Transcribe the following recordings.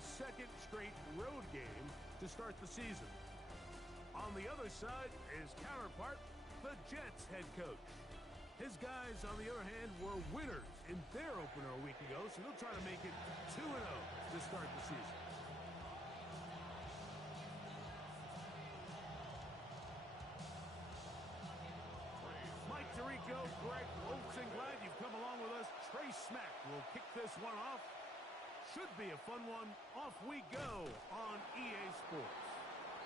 a second straight road game to start the season. On the other side, his counterpart, the Jets head coach. His guys, on the other hand, were winners in their opener a week ago, so they'll try to make it 2-0 to start the season. Mike Tirico, Greg Olsen, glad you've come along with us. Trey Smack will kick this one off. Should be a fun one. Off we go on EA Sports.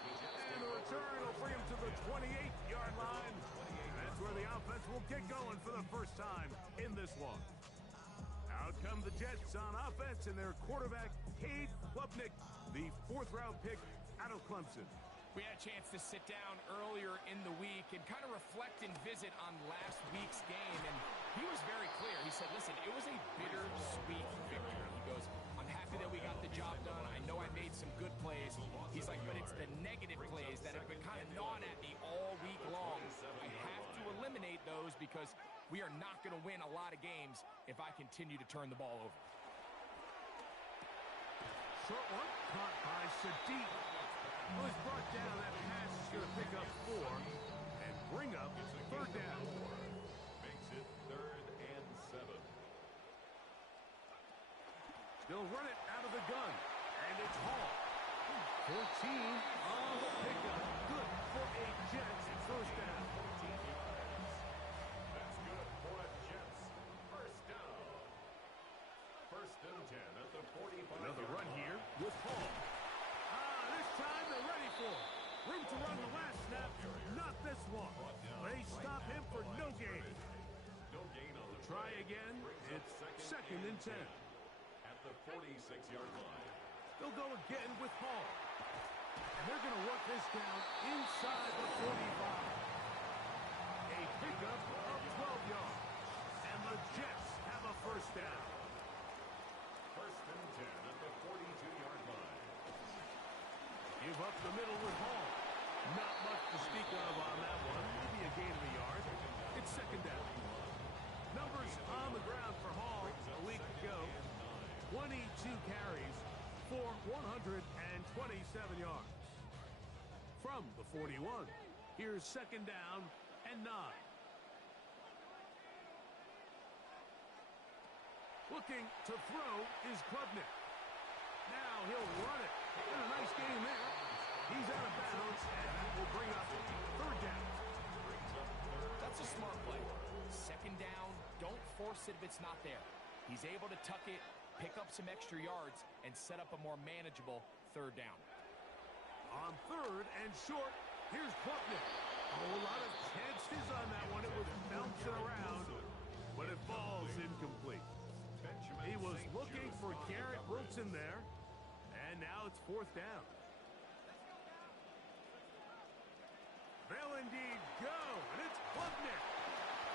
And the return will bring him to the 28-yard line. That's where the offense will get going for the first time in this one. Out come the Jets on offense and their quarterback, Cade Klubnik, the fourth-round pick out of Clemson. We had a chance to sit down earlier in the week and kind of reflect and visit on last week's game, and he was very clear. He said, listen, it was a bittersweet victory. He goes, I'm happy that we got the job done. I know I made some good plays. He's like, but it's the negative plays that have been kind of gnawing at me all week long. I have to eliminate those because we are not going to win a lot of games if I continue to turn the ball over. Short one, caught by Sadiq. Was brought down. That pass is going to pick up 4 and bring up third down. Makes it 3rd and 7. They'll run it out of the gun, and it's Hall. 14 on the pickup. Good for a Jets first down. That's good for a Jets first down. 1st and 10 at the 45. Another run here with Hall. This time they're ready for it. Room to run the last snap. Not this one. They stop him for no gain. No gain on the Try again. It's 2nd and 10. At the 46-yard line. They'll go again with Hall. And they're going to work this down inside the 45. A pickup of 12 yards. And the Jets have a first down. 1st and 10 at the 42-yard line. Give up the middle with Hall. Not much to speak of on that one. Maybe a gain of a yard. It's 2nd down. Numbers on the ground for Hall a week ago. 22 carries for 127 yards. From the 41, here's 2nd down and 9. Looking to throw is Klubnik. Now he'll run it. And a nice game there. He's out of bounds, and that will bring up 3rd down. That's a smart play. 2nd down, don't force it if it's not there. He's able to tuck it, pick up some extra yards, and set up a more manageable 3rd down. On 3rd and short, here's Klubnik. A whole lot of chances on that one. It was bouncing around, but it falls incomplete. He was looking for Garrett Wilson there, and now it's 4th down. They'll indeed go, and it's Klubnik.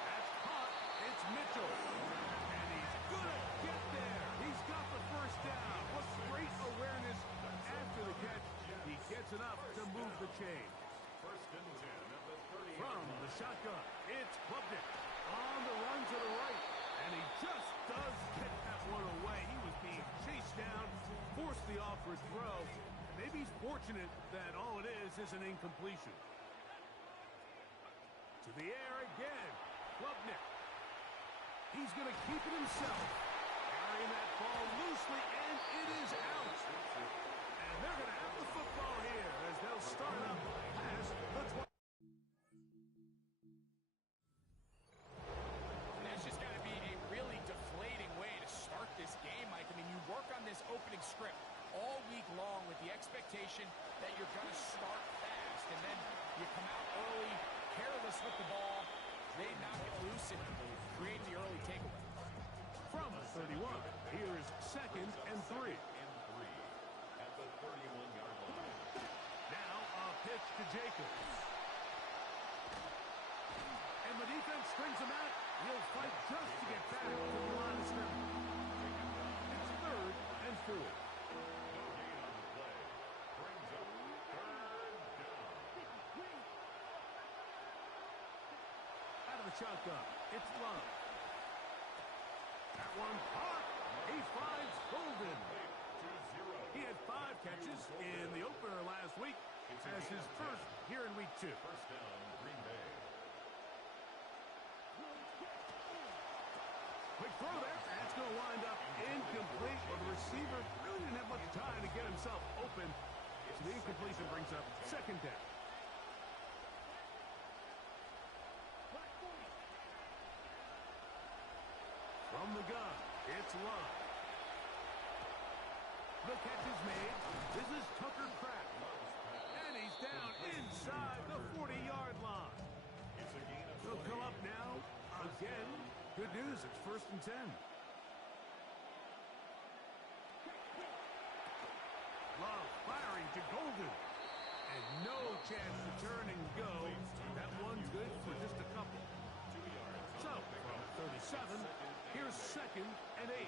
That's caught. It's Mitchell. And he's going to get there. He's got the first down. What great awareness after the catch. He gets enough to move the chain. 1st and 10 at the 30. From the shotgun, it's Klubnik on the run to the right. And he just does get that one away. He was being chased down, forced the awkward throw. Maybe he's fortunate that all it is an incompletion. To the air again. Klubnik. He's going to keep it himself. Carrying that ball loosely, and it is out. And they're going to have the football here as they'll start up past the 20. That's just got to be a really deflating way to start this game, Mike. I mean, you work on this opening script all week long with the expectation that you're going to start fast, and then you come out early, careless with the ball. They knock it loose and create the early takeaway. From the 31, here's 2nd and 3. At the 31-yard line. Now a pitch to Jacobs. And the defense strings him out. He'll fight just to get back to the line of scrimmage. It's 3rd and 4. No gain on the play. Brings up 3rd down. Out of the shotgun, it's Love. That one caught. He finds Golden. He had catches in the opener last week as his first here in week 2. First down, Green Bay. Quick throw there. That's going to wind up incomplete. But the receiver really didn't have much time to get himself open. So the incompletion brings up second down. From the gun, it's Love. The catch is made. This is Tucker Kraft. And he's down inside the 40-yard line. He'll come up now again. Good news, it's 1st and 10. Love firing to Golden. And no chance to turn and go. That one's good for just a couple. So, from 37, here's 2nd and 8.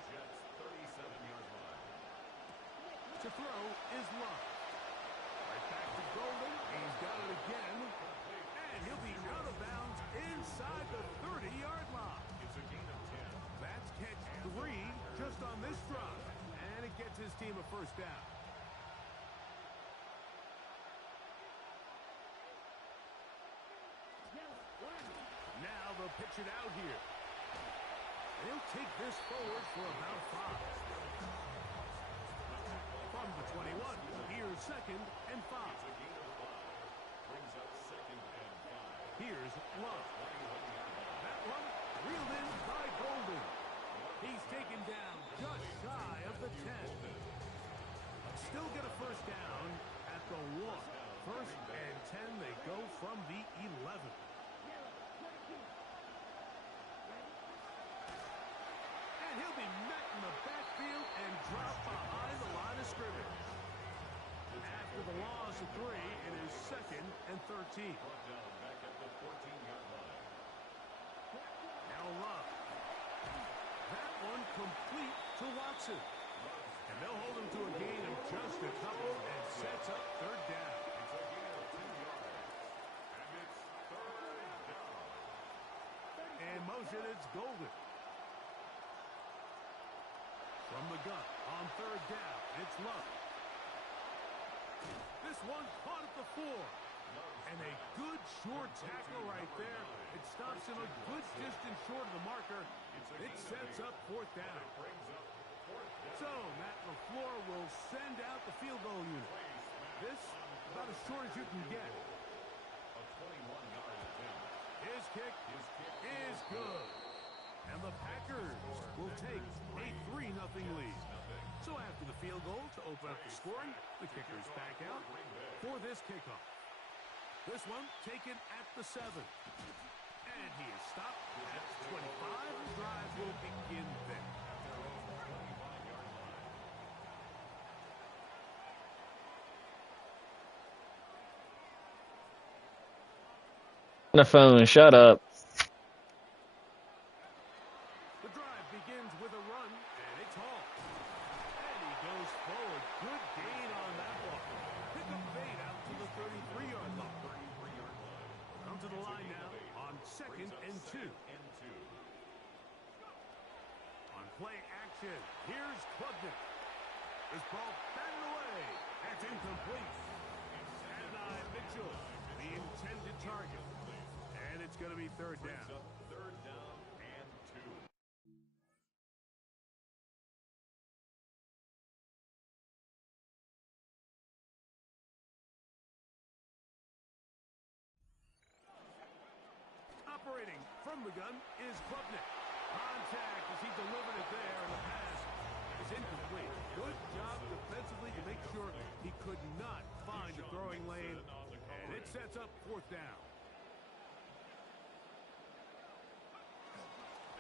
To throw is Love. Right back to Golden. He's got it again. And he'll be out of bounds inside the 30-yard line. That's catch 3 just on this drive. And it gets his team a first down. Now they'll pitch it out here. They'll take this forward for about 5. From the 21, here's 2nd and 5. Here's Love. That one reeled in by Golden. He's taken down just shy of the 10. Still get a first down at the 1. 1st and 10, they go from the 11. And he'll be met in the backfield and dropped behind the line of scrimmage. After the loss of 3, it is 2nd and 13. Now Love. That one complete to Watson. And they'll hold him to a gain of just a couple and sets up 3rd down. In motion, it's Golden. From the gun, on 3rd down, it's Love. This one caught at the 4. And a good short tackle right there. It stops him a good distance short of the marker. It sets up 4th down. So, Matt LaFleur will send out the field goal unit. This, about as short as you can get. His kick is good. And the Packers will take a 3-0 lead. So after the field goal to open up the scoring, the kicker's back out for this kickoff. This one taken at the 7. And he is stopped at 25. The drive will begin there. On the phone, shut up. The drive begins with a run, and it's Hall. And he goes forward. Good gain on that one. Pick up bait out to the 33-yard line. Come to the line now on 2nd and 2. On play action, here's Klubnik. This ball batted away. That's incomplete. Adonai Mitchell, the intended target. And it's going to be 3rd down. 3rd down and 2. Operating from the gun is Klubnik. Contact as he delivered it there, and the pass is incomplete. Good job defensively to make sure he could not find a throwing lane, and it sets up 4th down.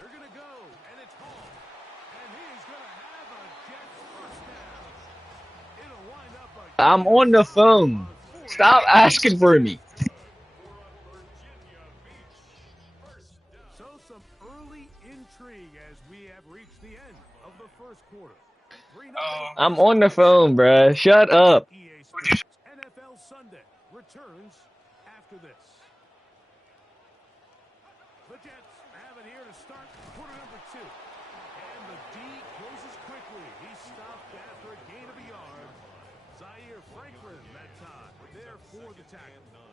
They're going to go, and it's Hall. And he's going to have a Jets first down. It'll wind up a... I'm on the phone. Stop asking for me. So some early intrigue as we have reached the end of the first quarter. I'm on the phone, bruh. Shut up. EA Sports NFL Sunday returns after this. The Jets have it here to start quarter number 2. And the D closes quickly. He's stopped after a gain of a yard. there for the tackle. And 9.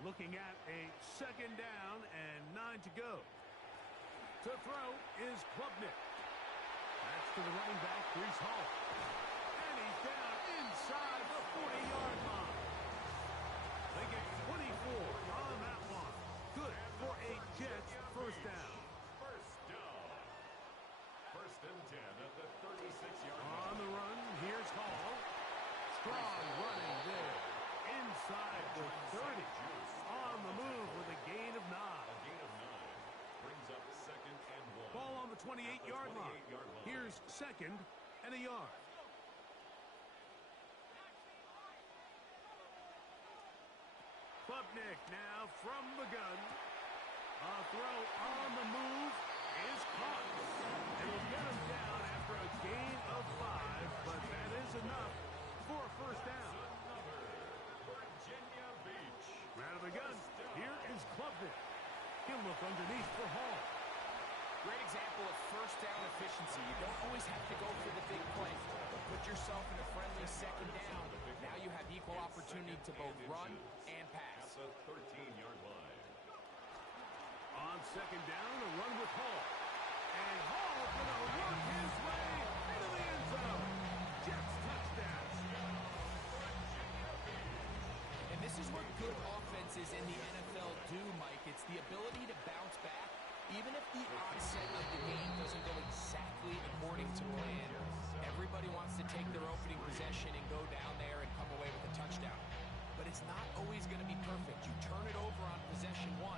We're looking at a second down and 9 to go. To throw is Klubnik. That's to the running back, Breece Hall. And he's down inside the 40-yard line. They get 24 on that one. Good for a Jets first down. First down. First and 10 at the 36-yard line. On the run, here's Hall. Strong running there. Inside the 30. On the move with a gain of 9. A gain of 9 brings up second and 1. Ball on the 28-yard line. Here's second and a yard. Klubnik now from the gun. A throw on the move is caught. It'll get him down after a gain of 5, but that is enough for a first down. Virginia Beach. Out of the gun. Here is Klubnik. He'll look underneath for Hall. Great example of first down efficiency. You don't always have to go for the big play. Put yourself in a friendly second down. Now you have equal opportunity to both run and pass. At the 13-yard line. On second down, a run with Hall. And Hall going to work his way into the end zone. Jets touchdown. And this is what good offenses in the NFL do, Mike. It's the ability to bounce back, even if the onset of the game doesn't go exactly according to plan. Everybody wants to take their opening possession and go down there and come away with a touchdown. But it's not always going to be perfect. You turn it over on possession 1.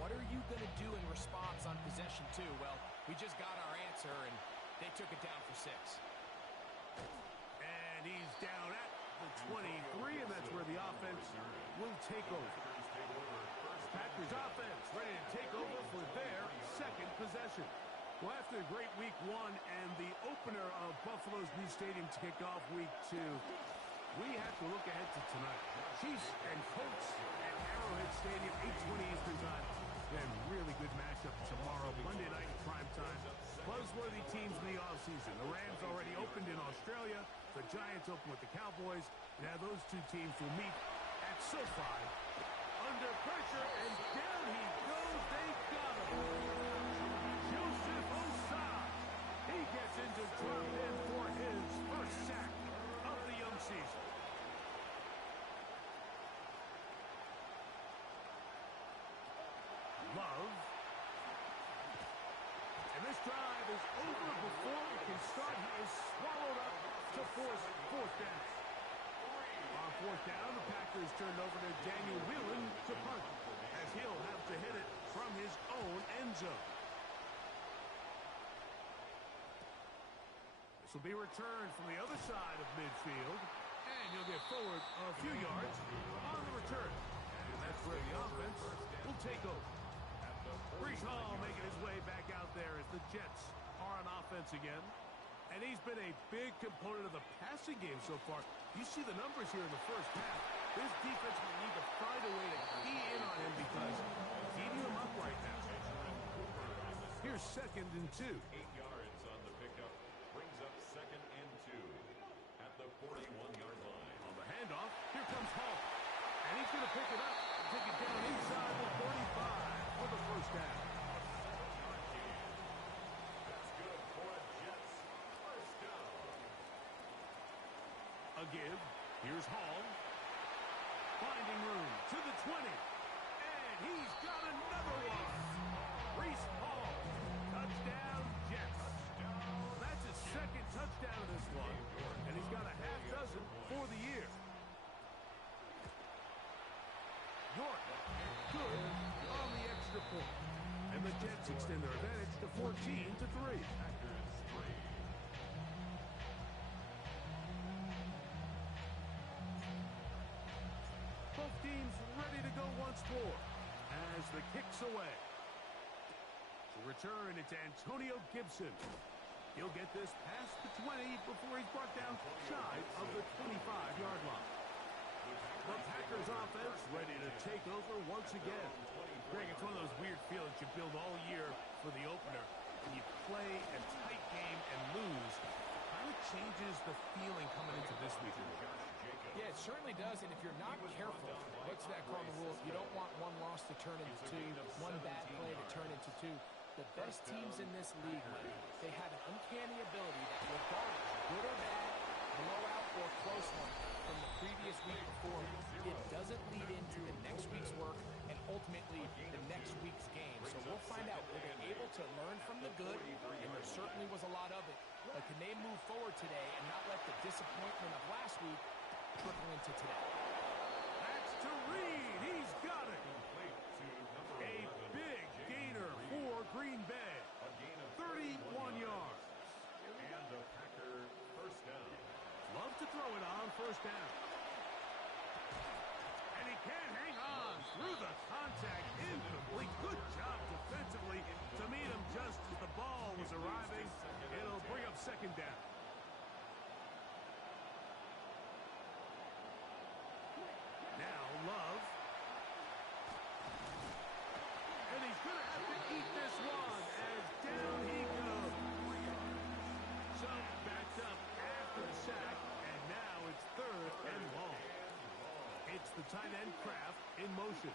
What are you going to do in response on possession 2? Well, we just got our answer, and they took it down for 6. And he's down at the 23, and that's where the offense will take over. Packers offense ready to take over for their second possession. Well, after a great week 1 and the opener of Buffalo's new stadium to kick off week 2, we have to look ahead to tonight. Chiefs and Colts at Arrowhead Stadium, 8:20 Eastern Time. Then really good matchup tomorrow, Monday night in prime time. Buzzworthy teams in the offseason. The Rams already opened in Australia. The Giants open with the Cowboys. Now those two teams will meet at SoFi. Under pressure, and down he goes. They got him. Joseph Ossai. He gets into drop in for his first sack of the young season. Love. And this drive is over before it can start. He is swallowed up to force fourth down. On fourth down, the Packers turned over to Daniel Whelan to punt, as he'll have to hit it from his own end zone. This will be returned from the other side of midfield, and you'll get forward a few yards on the return. And that's where the offense will take over. Breece Hall making his way back out there as the Jets are on offense again. And he's been a big component of the passing game so far. You see the numbers here in the first half. This defense will need to find a way to key in on him because he's eating him up right now. Here's second and 2. 8 yards on the pickup brings up second and 2 at the 41-yard line. On the handoff, here comes Hall. And he's going to pick it up and take it down inside the 45 for the first down. That's good for a Jets first down. A give. Here's Hall. Finding room to the 20. And he's got another one. Breece Hall. Touchdown, Jets. That's his second touchdown of this one. And he's got a half dozen for the year. York. Good on the extra point. And the Jets extend their advantage to 14-3. Both teams ready to go once more as the kick's away. To return, it's Antonio Gibson. He'll get this past the 20 before he's brought down shy of the 25-yard line. The Packers offense ready to take over once again. Greg, it's one of those weird feelings you build all year for the opener. When you play a tight game and lose, it kind of changes the feeling coming into this week. Yeah, it certainly does, and if you're not careful, what's that cardinal rule? You don't want one loss to turn into two, one bad play to turn into two. The best teams in this league, they have an uncanny ability that regardless, good or bad, blowout or close one from the previous week before, it doesn't lead into the next week's work and ultimately the next week's game. So we'll find out, were they able to learn from the good, and there certainly was a lot of it, but can they move forward today and not let the disappointment of last week trickle into today? That's to Reed. He's got it. A big gainer for Green Bay. 31 yards. And the Packer first down. Love to throw it on first down. And he can't hang on through the contact. Incomplete. Good job defensively to meet him just as the ball was arriving. It'll bring up second down. Now Love. And he's going to have to eat this one as down he goes. So backed up after the sack, and now it's third and long. It's the tight end Kraft in motion.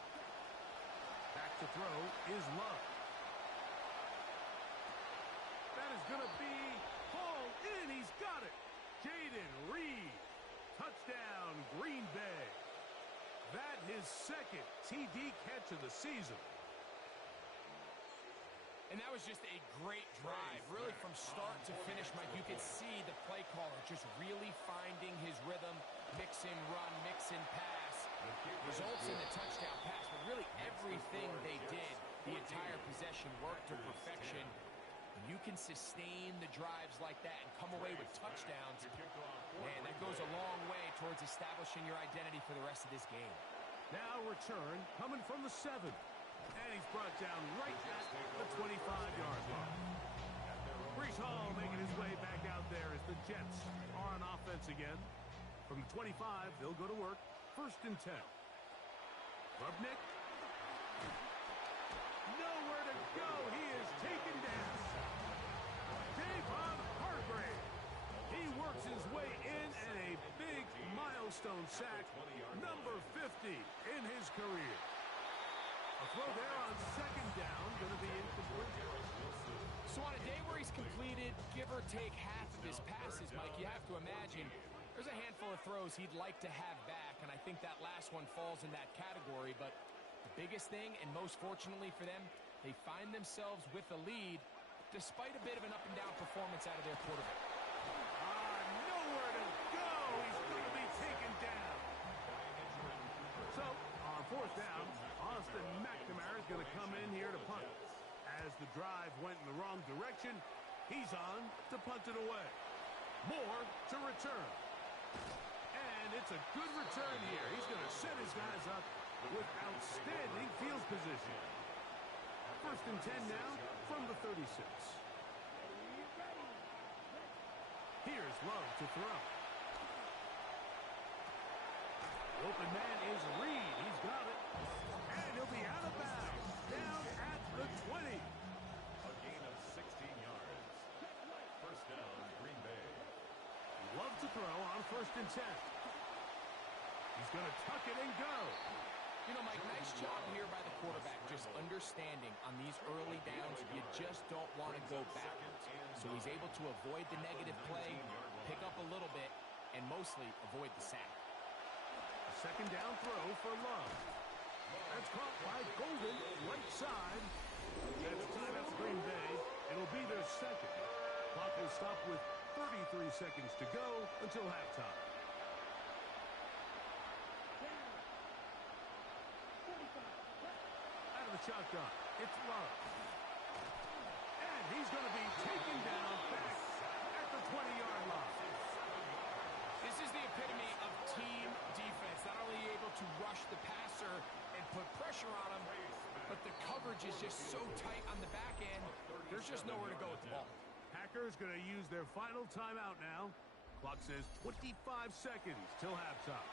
Back to throw is Love. That is going to be hauled in. He's got it. Jayden Reed. Touchdown, Green Bay. That his second TD catch of the season. And that was just a great drive. Really from start to finish, Mike, you could see the play caller just really finding his rhythm. Mix and run, mix and pass. Results in the touchdown pass. But really everything they did, the entire possession worked to perfection. And you can sustain the drives like that and come away with touchdowns. Man, that goes a long way towards establishing your identity for the rest of this game. Now return coming from the 7. And he's brought down right at the 25-yard line. Breece Hall making his way back out there as the Jets are on offense again. From the 25, they'll go to work. First and 10. Rubnik. Nowhere to go. He is taken down. Davon Hargrave. He works his way in and a big milestone sack. Number 50 in his career. A throw there on second down, going to be incomplete. So on a day where he's completed, give or take half of his passes, Mike, you have to imagine there's a handful of throws he'd like to have back, and I think that last one falls in that category. But the biggest thing, and most fortunately for them, they find themselves with the lead despite a bit of an up-and-down performance out of their quarterback. Nowhere to go. He's going to be taken down. So, on fourth down, Austin McNamara is going to come in here to punt. As the drive went in the wrong direction, he's on to punt it away. Moore to return. And it's a good return here. He's going to set his guys up with outstanding field position. First and 10 now from the 36. Here's Love to throw. The open man is Reed. He's got it. And he'll be out of bounds. Down at the 20. A gain of 16 yards. First down, Green Bay. Love to throw on first and 10. He's going to tuck it and go. You know, Mike, nice job here by the quarterback, just understanding on these early downs, you just don't want to go backwards. So he's able to avoid the negative play, pick up a little bit, and mostly avoid the sack. A second down throw for Love. That's caught by Golden, right side. That's time out for Green Bay. It'll be their second. Clock will stop with 33 seconds to go until halftime. Out of the shotgun, it's Love. And he's going to be taken down back at the 20-yard line. This is the epitome of team defense. Not only able to rush the passer and put pressure on him, but the coverage is just so tight on the back end, there's just nowhere to go with the ball. Packers going to use their final timeout now. Clock says 25 seconds till halftime.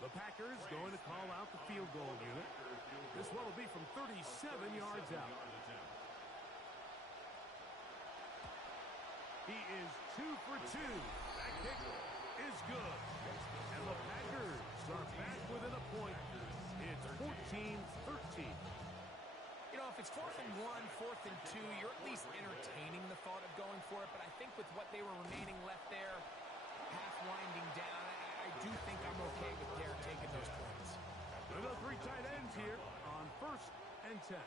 The Packers going to call out the field goal unit. This one will be from 37 yards out. He is 2 for 2. That kick is good. And the Packers are back within a point. It's 14-13. You know, if it's 4th and 1, 4th and 2, you're at least entertaining the thought of going for it. But I think with what they were remaining left there, half winding down, I do think I'm okay with Derek taking those points. The 3 tight ends here on 1st and 10.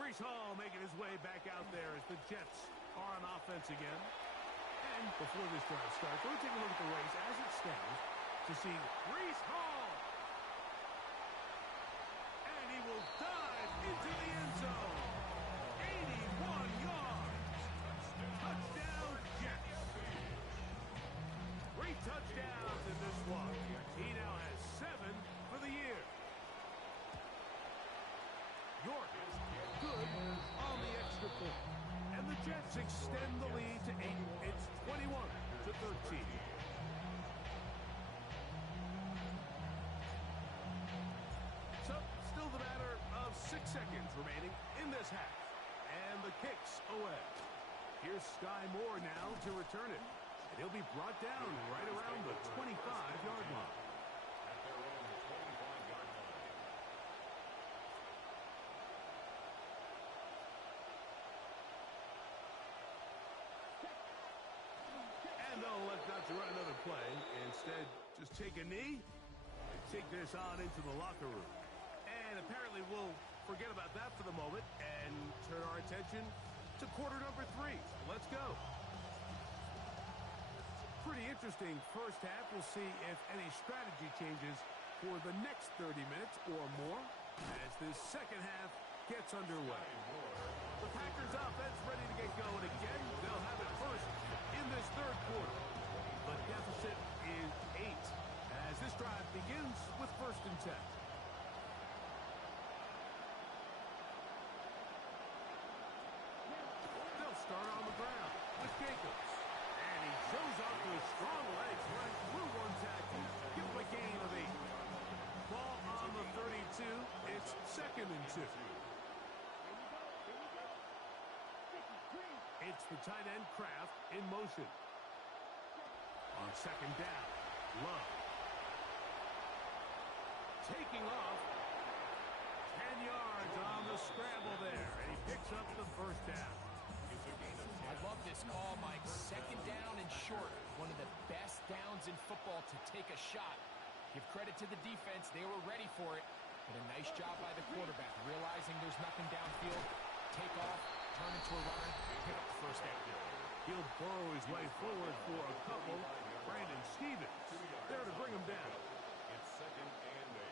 Breece Hall making his way back out there as the Jets are on offense again. And before this drive starts, we'll take a look at the race as it stands to see Breece Hall. And he will dive into the end zone. 81 yards. Touchdown, Jets. 3 touchdowns in this one. He now has 7 for the year. York good on the extra point. And the Jets extend the lead to 8. It's 21-13. So, still the matter of 6 seconds remaining in this half. And the kick's away. Here's Sky Moore now to return it. And he'll be brought down right around the 25-yard line. At their own 25-yard line. And they'll elect not to run another play. Instead, just take a knee and take this on into the locker room. And apparently we'll forget about that for the moment and turn our attention to quarter number 3. Let's go. Pretty interesting first half. We'll see if any strategy changes for the next 30 minutes or more as this second half gets underway. The Packers offense ready to get going again. They'll have it first in this 3rd quarter. The deficit is 8 as this drive begins with 1st and 10. They'll start on the ground with Jacobs. And he shows up with strong legs running through 1 tackle. Give him a gain of 8. Ball on the 32. It's 2nd and 2. It's the tight end Kraft in motion. On 2nd down, Love. Taking off. 10 yards on the scramble there. And he picks up the 1st down. I love this call, Mike. 2nd down and short. One of the best downs in football to take a shot. Give credit to the defense. They were ready for it. But a nice job by the quarterback. Realizing there's nothing downfield. Take off, turn into a runner, pick up the 1st down. He'll burrow his way forward for a couple. Brandon Stevens there to bring him down. It's 2nd and 8.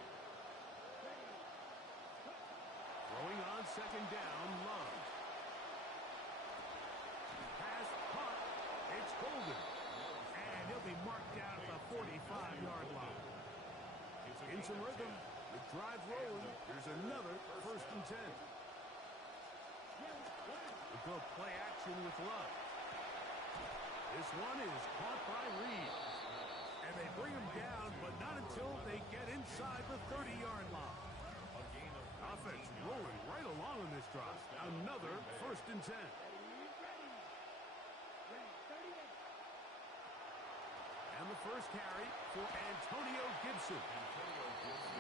Throwing on 2nd down, Love. Pass caught. It's Golden. And he'll be marked down at the 45-yard line. In some rhythm. The drive rolling. There's another 1st and 10. We'll go play action with Love. This one is caught by Reed. And they bring him down, but not until they get inside the 30-yard line. Offense rolling right along in this drive. Another 1st and 10. And the first carry for Antonio Gibson.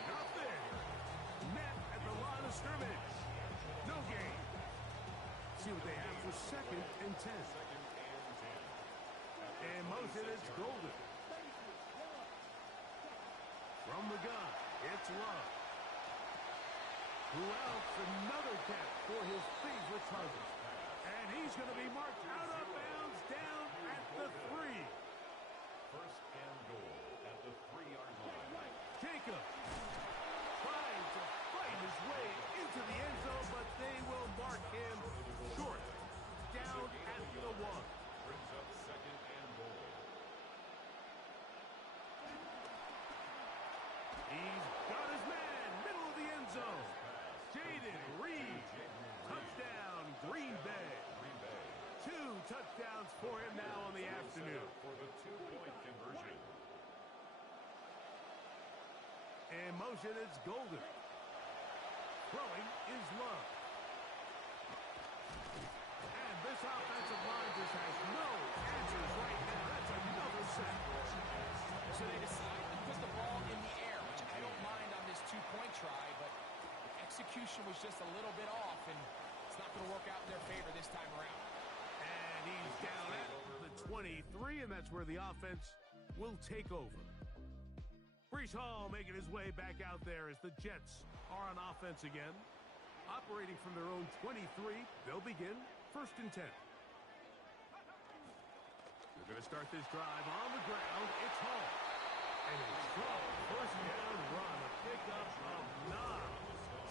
Not there. Met at the line of scrimmage. No gain. See what they have for 2nd and 10. And motion, it's Golden. From the gun, it's Love. Who else? Another catch for his favorite target. And he's going to be marked out of bounds down at the 3. 1st and goal at the 3-yard line. Jacob trying to fight his way into the end zone, but they will mark him short. Down at the 1. Brings up 2nd and goal. He's got his man, middle of the end zone. Jaden Reed. Touchdown, Green Bay. 2 touchdowns for him now on the afternoon. For the 2-point conversion. In motion, it's Golden. Throwing is Love. And this offensive line just has no answers right now. That's another sack. So they decide to put the ball in the air, which I don't mind on this two-point try, but the execution was just a little bit off, and it's not going to work out in their favor this time around. And he's down at the 23, and that's where the offense will take over. Breece Hall making his way back out there as the Jets are on offense again. Operating from their own 23, they'll begin 1st and 10. They're going to start this drive on the ground. It's Hall. And a strong 1st down run, a pickup of 9,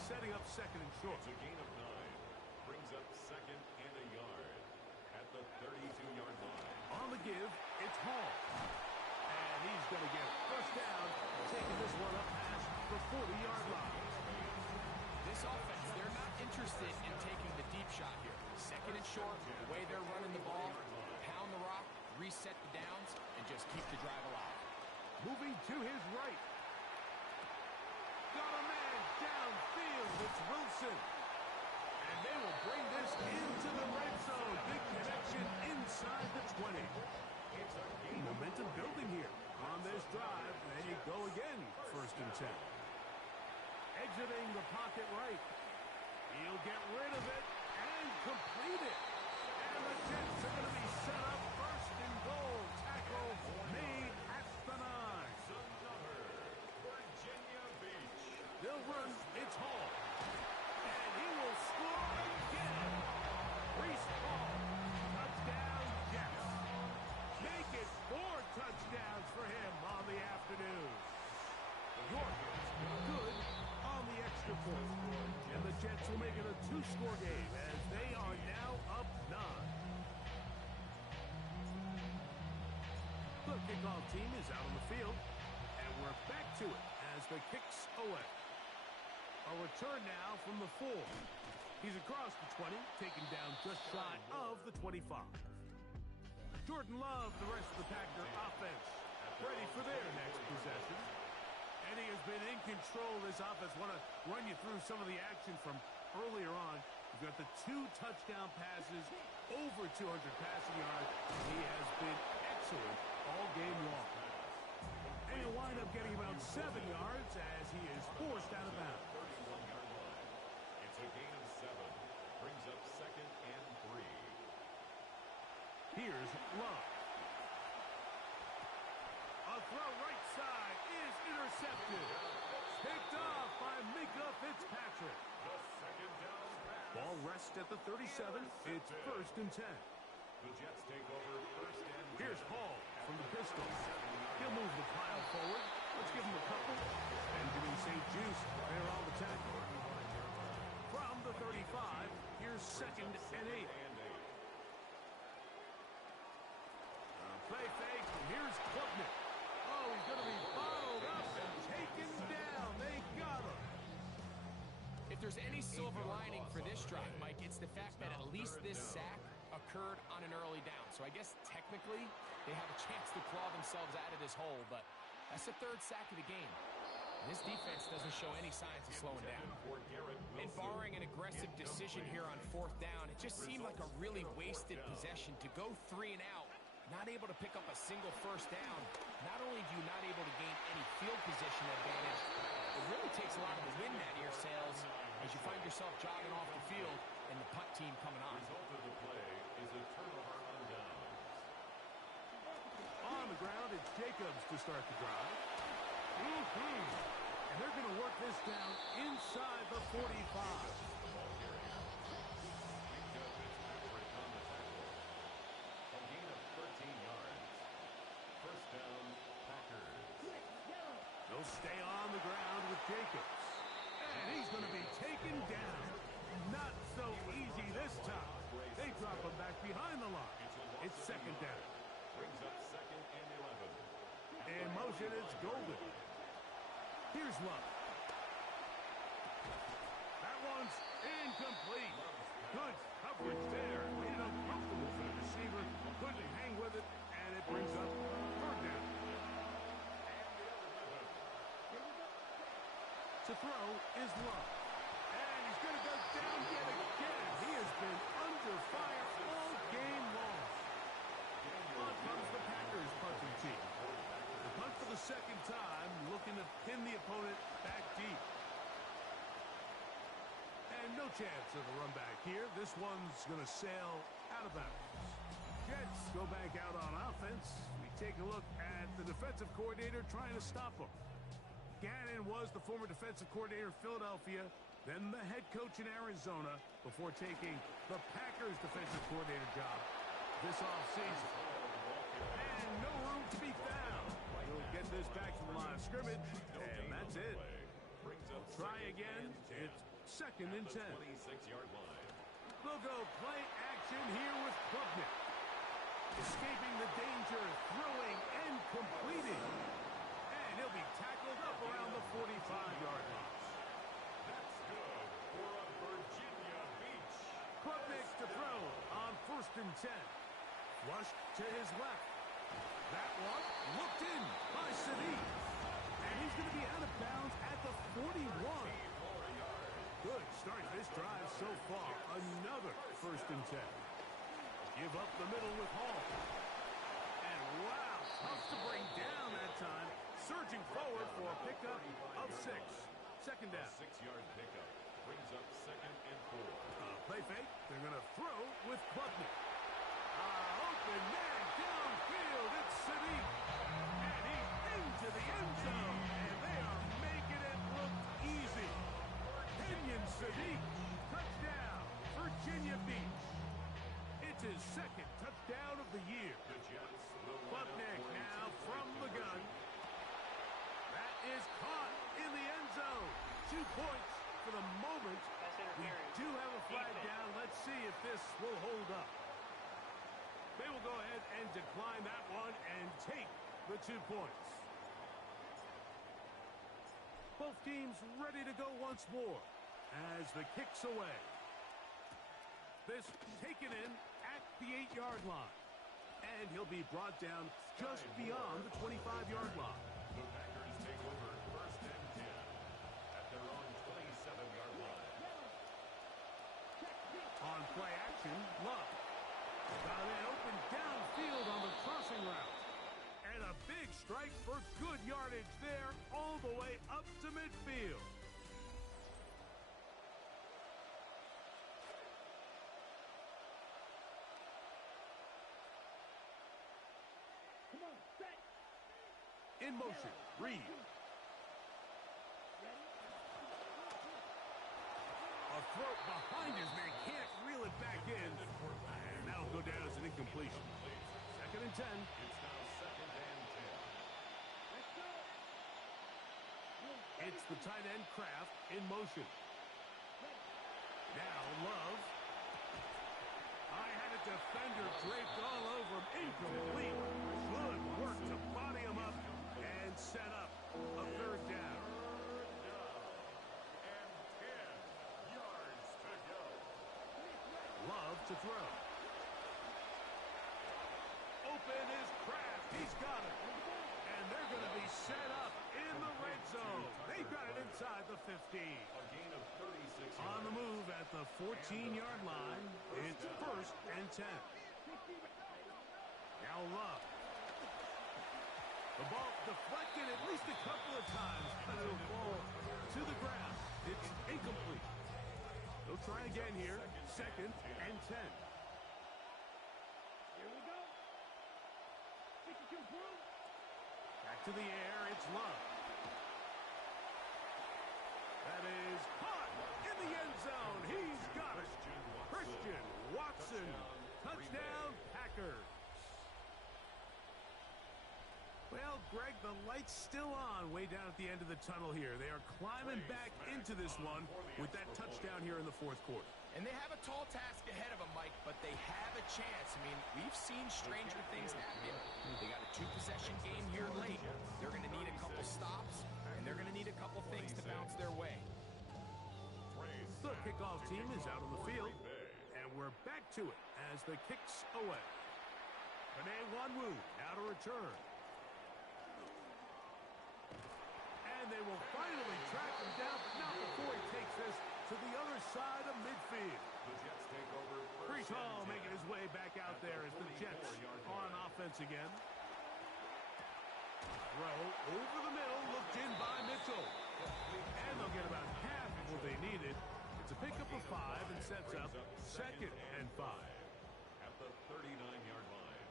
setting up 2nd and short. It's a gain of 9. Brings up 2nd and a yard at the 32-yard line. On the give, it's Hall. And he's going to get 1st down, taking this one up past the 40-yard line. This offense, they're not interested in taking the deep shot here. 2nd and short, the way they're running the ball, pound the rock, reset the downs, and just keep the drive alive. Moving to his right. Got a man downfield. It's Wilson. And they will bring this into the red zone. Big connection inside the 20. Momentum building here. On this drive, they go again. 1st and 10. Exiting the pocket right. He'll get rid of it and complete it. And the Jets are going to be set up 1st and goal. Tackle made at the 9. Virginia Beach. They'll run. It's Hall. And he will score again. Breece Hall. Touchdown, Jets. Make it 4 touchdowns for him on the afternoon. York good on the extra point. And the Jets will make it a 2-score game as they are now up 9. The kickoff team is out on the field. And we're back to it as the kicks away. A return now from the 4. He's across the 20, taken down just shy of the 25. Jordan Love, the rest of the Packer offense, ready for their next possession. And he has been in control of this offense. Want to run you through some of the action from earlier on. You've got the 2 touchdown passes, over 200 passing yards. He has been excellent all game long. And he'll wind up getting about 7 yards as he is forced out of bounds. 31-yard line. It's a gain of 7. Brings up 2nd and 3. Here's Love. A throw right side is intercepted. Picked off by Minkah Fitzpatrick. The 2nd down pass. Ball rests at the 37. It's 1st and 10. The Jets take over 1st and 10. Here's Hall from the pistol. He'll move the pile forward. Let's give him a couple. Benjamin St. Juste there on the tackle. From the 35, here's 2nd and 8. Play fake, and here's Klubnik. Oh, he's going to be bottled up and taken down. They got him. If there's any silver lining for this drive, Mike, it's the fact that at least this sack occurred on an early down. So I guess technically they have a chance to claw themselves out of this hole, but that's the 3rd sack of the game. And this defense doesn't show any signs of slowing down. And barring an aggressive decision here on 4th down, it just seemed like a really wasted possession to go 3 and out. Not able to pick up a single 1st down. Not only do you not able to gain any field position advantage, it really takes a lot of the wind out of your sails as you find yourself jogging off the field and the punt team coming on. The result of the play is a turnover on downs. On the ground, it's Jacobs to start the drive. And they're going to work this down inside the 45. They'll stay on the ground with Jacobs. And he's going to be taken down. Not so easy this time. They drop him back behind the line. It's 2nd down. Brings up 2nd and 11. In motion, it's Golden. Here's Love. That one's incomplete. Good coverage there. Made it uncomfortable for the receiver. Couldn't hang with it, and it brings up 3rd down. To throw is Love. And he's going to go down yet again. He has been under fire all game long. On comes the Packers punting team. The punt for the pin the opponent back deep. And no chance of a run back here. This one's going to sail out of bounds. Jets go back out on offense. We take a look at the defensive coordinator trying to stop them. Gannon was the former defensive coordinator of Philadelphia, then the head coach in Arizona before taking the Packers defensive coordinator job this offseason. And no room to be found. He'll get this back to the line of scrimmage, and that's it. Try again. It's 2nd and 10. They'll go play action here with Klubnik. Escaping the danger, throwing and completing. And he'll be tackled up around the 45-yard line. That's good for a Virginia Beach. Klubnik to throw on 1st and 10. Flush to his left. That one looked in by Sadiq. And he's going to be out of bounds at the 41. Good start to this drive so far. Another 1st and 10. Give up the middle with Hall. And wow, tough to bring down that time. Surging forward for a pickup of 6. 2nd down. 6-yard pickup brings up 2nd and 4. Play fake. They're going to throw with Klubnik. Open man downfield. It's Sadiq. And he's into the end zone. And they are making it look easy. Kenyon Sadiq. Touchdown. Virginia Beach. It's his 2nd touchdown of the year. The Jets will Klubnik now from the gun. That is caught in the end zone. 2 points for the moment. We do have a flag down. Let's see if this will hold up. They will go ahead and decline that one and take the 2 points. Both teams ready to go once more as the kick's away. This taken in at the 8-yard line. And he'll be brought down just beyond the 25-yard line. The Packers take over 1st and 10 at their own 27-yard line. On play action, Love. Got it open downfield on the crossing route. And a big strike for good yardage there all the way up to midfield. In motion, Reed. A throw behind his man, can't reel it back in. And that'll go down as an incompletion. 2nd and 10. It's now 2nd and 10. It's the tight end Kraft in motion. Now Love. I had a defender draped all over him. Incomplete. Good work to body him up and set up a 3rd down. And 10 yards to go. Love to throw. Open is Kraft. He's got it. And they're going to be set up in the red zone. They've got it inside the 15. A gain of 36 On the move at the 14-yard line. It's 1st and 10. Now Love. The ball deflected at least a couple of times, but it'll fall to the ground. It's incomplete. They'll try again here. 2nd and 10. Here we go. 52 through. Back to the air. It's Love. That is caught in the end zone. He's got it. Christian Watson. Touchdown, Packers. Well, Greg, the light's still on way down at the end of the tunnel here. They are climbing back into this one with that touchdown here in the 4th quarter. And they have a tall task ahead of them, Mike, but they have a chance. I mean, we've seen stranger things happen. They got a 2-possession game here late. They're going to need a couple stops, and they're going to need a couple things to bounce their way. The kickoff team is out on the field, and we're back to it as the kick's away. Penei Wanwu now to return. And they will finally track him down, but not before he takes this to the other side of midfield. The Jets take over. Breece Hall making his way back out there as the Jets are on offense again. Throw over the middle, looked in by Mitchell. And they'll get about half of what they needed. It's a pickup of 5 and sets up 2nd and 5. At the 39-yard line.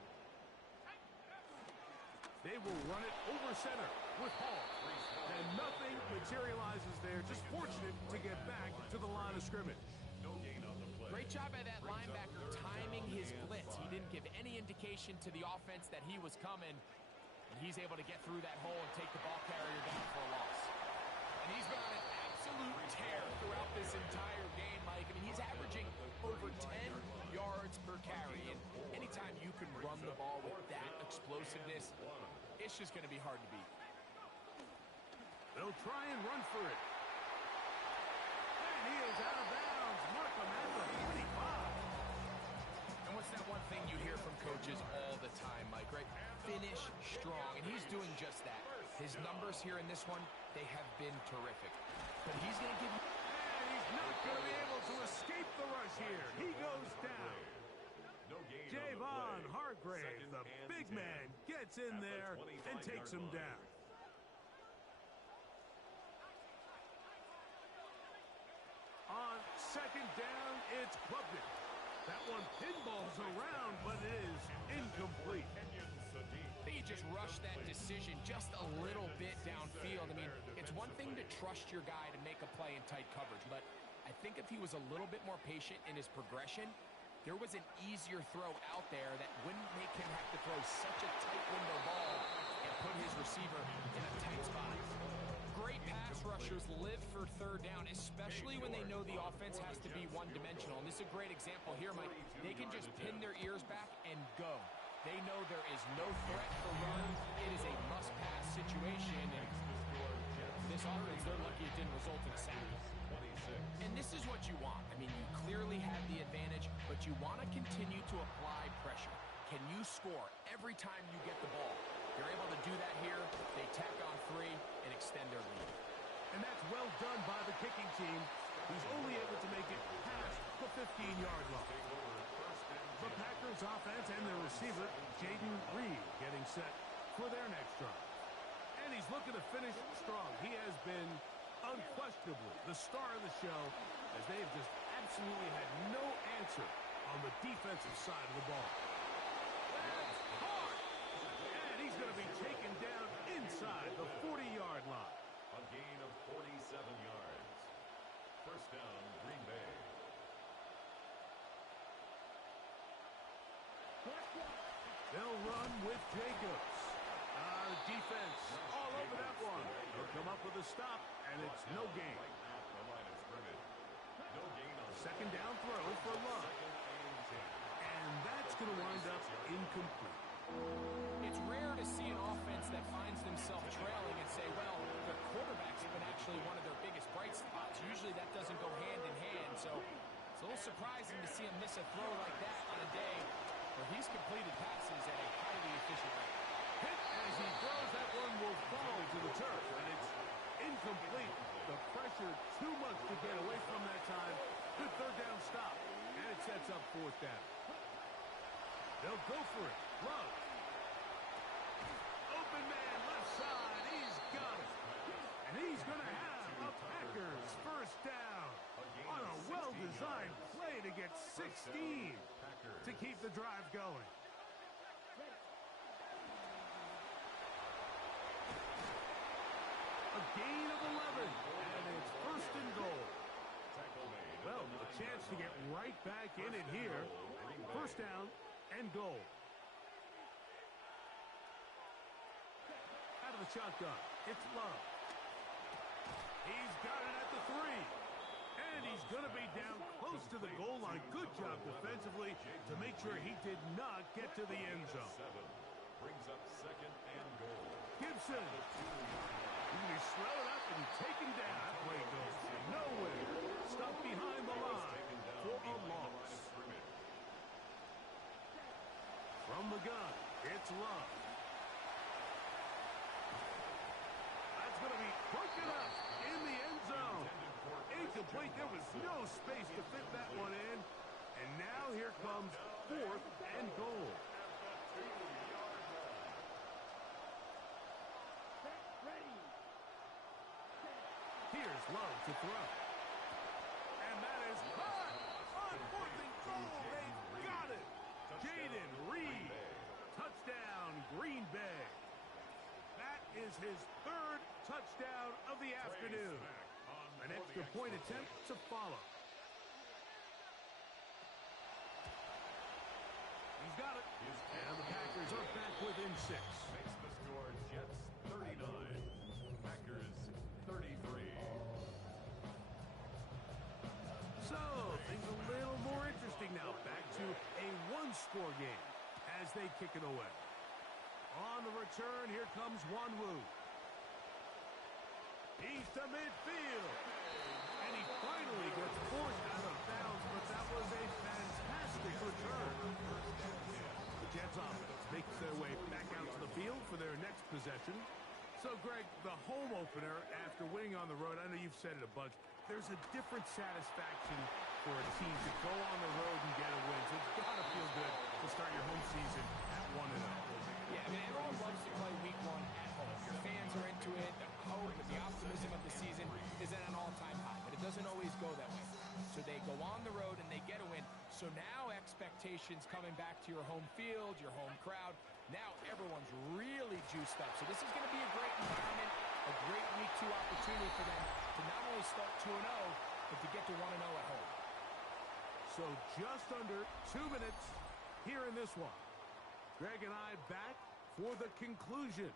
They will run it over center with Hall. And nothing materializes there. Just fortunate to get back to the line of scrimmage. No gain on the play. Great job by that linebacker timing his blitz. He didn't give any indication to the offense that he was coming. And he's able to get through that hole and take the ball carrier down for a loss. And he's been on an absolute tear throughout this entire game, Mike. I mean, he's averaging over 10 yards per carry. And anytime you can run the ball with that explosiveness, it's just going to be hard to beat. They'll try and run for it. And he is out of bounds. Markham at the 45. And what's that one thing you hear from coaches all the time, Mike, right? Finish strong, and he's doing just that. His numbers here in this one, they have been terrific. But he's going to give you... And he's not going to be able to escape the rush here. He goes down. No gain Javon on the play. Hargrave, Second the and big 10. man, gets in At the there and 25-yard takes him line. down. On 2nd down, it's Klubnik. That one pinballs around, but it is incomplete. Kenyon Sadiq. I think he just rushed that decision just a little bit downfield. I mean, it's one thing to trust your guy to make a play in tight coverage, but I think if he was a little bit more patient in his progression, there was an easier throw out there that wouldn't make him have to throw such a tight window ball and put his receiver in a tight spot. Great pass rushers live for 3rd down, especially when they know the offense has to be one-dimensional. And this is a great example here, Mike. They can just pin their ears back and go. They know there is no threat for run. It is a must-pass situation. And this offense, they're lucky it didn't result in a sack. And this is what you want. I mean, you clearly have the advantage, but you want to continue to apply pressure. Can you score every time you get the ball? They're able to do that here. They tack on 3 and extend their lead. And that's well done by the kicking team, who's only able to make it past the 15-yard line. The Packers offense and their receiver, Jaden Reed, getting set for their next drive. And he's looking to finish strong. He has been unquestionably the star of the show, as they have just absolutely had no answer on the defensive side of the ball. That's hard! And he's going to be taken down inside the 40-yard line. A gain of 47 yards. First down, Green Bay. They'll run with Jacobs. Our defense all over that one. They'll come up with a stop, and it's no gain. Right at the line of scrimmage. No gain on the 2nd down throw for Love. 2nd and 10. And that's going to wind up incomplete. It's rare to see an offense that finds themselves trailing and say, well, their quarterback's been actually one of their biggest bright spots. Usually that doesn't go hand in hand, so it's a little surprising to see him miss a throw like that on a day where he's completed passes at a highly efficient rate. Hit as he throws, that one will fall to the turf, and it's incomplete. The pressure too much to get away from that time. Good 3rd down stop, and it sets up 4th down. They'll go for it. Love. Open man, left side. He's got it. And he's going to have a Packers 1st down on a well-designed play to get 16 to keep the drive going. A gain of 11, and it's 1st and goal. Well, a chance to get right back in it here. 1st down and goal. Out of the shotgun, it's Love. He's got it at the 3. And he's going to be down close to the goal line. Good job defensively to make sure he did not get to the end zone. Brings up 2nd and goal. Gibson. He's going to be slowed up and taken down. That play goes nowhere. Stuck behind the line for a loss. From the gun, it's Love. That's going to be broken up in the end zone. Incomplete. There was no space to fit that one in. And now here comes 4th and goal. slow to throw. And that is caught on 4th and goal. They got it. Jaden Reed. Touchdown, Green Bay. That is his 3rd touchdown of the afternoon. An extra point attempt to follow. He's got it. And the Packers are back within 6. Makes the score Jets 39, Packers 33. So, things a little more interesting now. Back to a one-score game as they kick it away. On the return, here comes Wanwu. He's to midfield. And he finally gets forced out of bounds, but that was a fantastic return. The Jets offense makes their way back out to the field for their next possession. So, Greg, the home opener after winning on the road, I know you've said it a bunch, there's a different satisfaction for a team to go on the road and get a win. So it's got to feel good to start your home season at 1-0. Yeah, I mean, everyone loves to play week 1 at home. Your fans are into it. The hope and the optimism of the season is at an all-time high, but it doesn't always go that way. So they go on the road and they get a win. So now expectations coming back to your home field, your home crowd. Now everyone's really juiced up. So this is going to be a great environment, a great week 2 opportunity for them to not only start 2-0, but to get to 1-0 at home. So just under 2 minutes here in this one. Greg and I back for the conclusion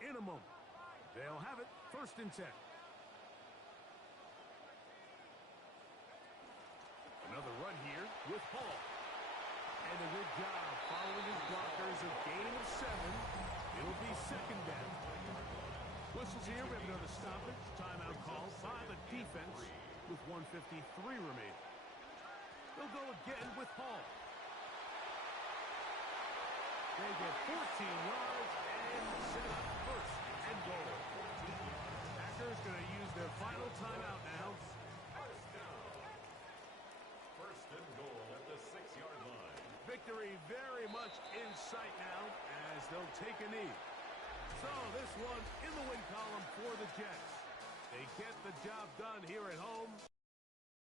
in a moment. They'll have it 1st and 10. Another run here with Hall. And a good job following his blockers. A gain of 7. It'll be 2nd down. Whistles here. We have another stoppage. Timeout call by the defense with 1:53 remaining. They'll go again with Hall. They get 14 yards and set up 1st and goal. Packers going to use their final timeout now. 1st and goal at the 6-yard line. Victory very much in sight now as they'll take a knee. So this one in the win column for the Jets. They get the job done here at home.